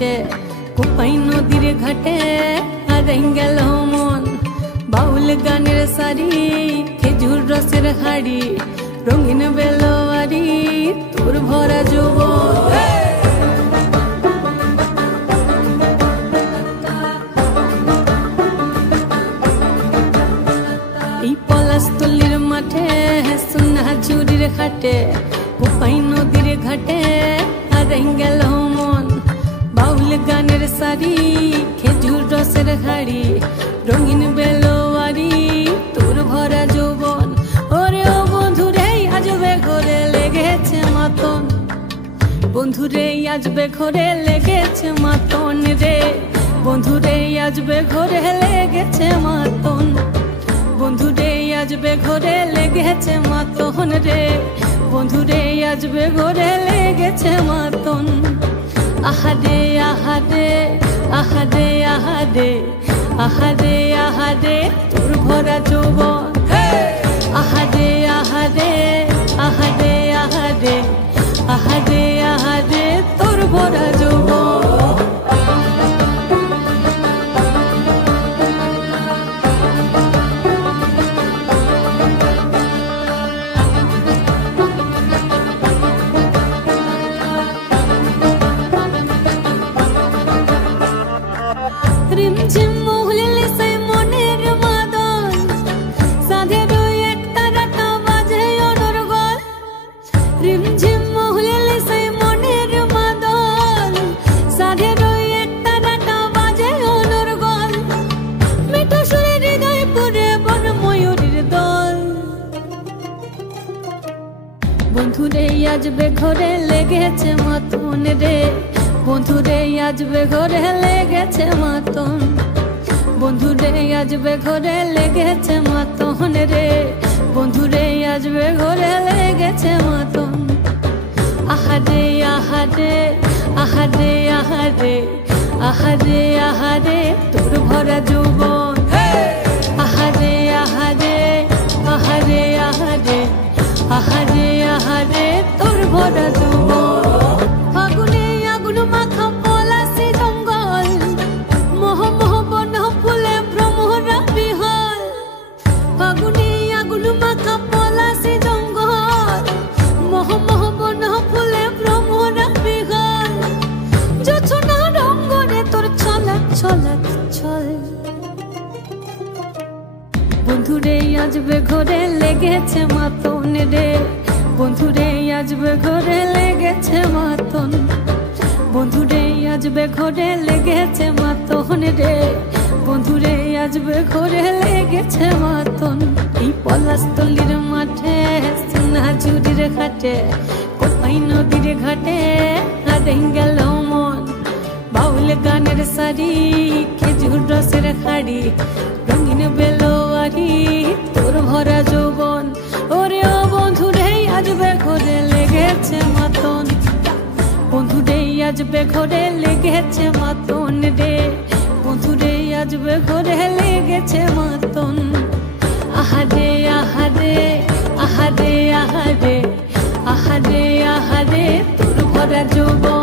ঘাটে কোপাই নদীর ঘাটে হারাই গেল মন বাউল গানের সারি খেজুর রসের হাড়ি রঙিন বেলোয়ারি তোর ভরা যৌবন এই পলাশতলির মাঠে সোনা ঝুরির ঘাটে কোপাই নদীর ঘাটে হারাই গেল মন বাউল গানের সারি খেজুর রসের হাড়ি রঙিন বেলোয়ারি তোর ভরা যৌবন ওরে ও বন্ধুরে আজবে ঘরে লেগেছে মাতন বন্ধুরে আজবে ঘরে লেগেছে মাতন রে বন্ধুরে আজবে ঘরে লেগেছে মাতন বন্ধুরে আজবে ঘরে লেগেছে মাতন রে বন্ধুরে আজবে ঘরে লেগেছে মাতন আহারে আহারে আহারে আহারে আহারে আহারে তোর ভরা যৌবন আহারে আহারে আহারে আহারে আহারে আহারে তোর ভরা যৌবন রিমঝিম মহুলিলে সেই মনের মাদল সাধের এক তারাটা বাজে অনর্গল রিমঝিম মহুলিলে সেই মনের মাদল সাধের এক তারাটা বাজে অনর্গল মিঠো সুরে হৃদয় পুরে বন ময়ূরীর দল বন্ধুরে আজবে ঘরে লেগেছে মাতন রে বন্ধুরে আজবে ঘরে লেগেছে মাতন বন্ধুরে আজবে ঘরে লেগেছে মাতন রে বন্ধুরে আজবে ঘরে লেগেছে মাতন আহারে আহারে আহারে আহারে আহারে আহারে তোর ভরা যৌবন আহারে আহারে আহারে আহারে আহারে আহারে তোর ভরা যৌবন ফাগুনে আগুন মাখা পলাশি জঙ্গল মোহ মোহ বন ফুলে ভ্রমরা বিহল ফাগুনে আগুন মাখা পলাশি জঙ্গল মোহ মোহ বন ফুলে ভ্রমরা বিহল জোছনা রঙ্গনে তোর ছলক ছলক ছল বন্ধুরে আজবে ঘরে লেগেছে মাতন রে বন্ধুরে আজবে ঘরে লেগেছে মাতন বন্ধুরে আজবে ঘরে লেগেছে মাতন রে বন্ধুরে আজবে ঘরে লেগেছে মাতন এই পলাশতলির মাঠে সোনা ঝুরির ঘাটে কোপাই নদীর ঘাটে হারাই গেল মন বাউল গানের সারি খেজুর রসের হাড়ি রঙিন বেলোয়ারি তোর ভরা যৌবন ওরে ও বন্ধুরে আজবে ঘরে লেগেছে মাতন বন্ধুরে আজবে ঘরে লেগেছে মাতন রে বন্ধুরে আজবে ঘরে লেগেছে মাতন আহারে আহারে আহারে আহারে আহারে আহারে তোর ভরা যৌবন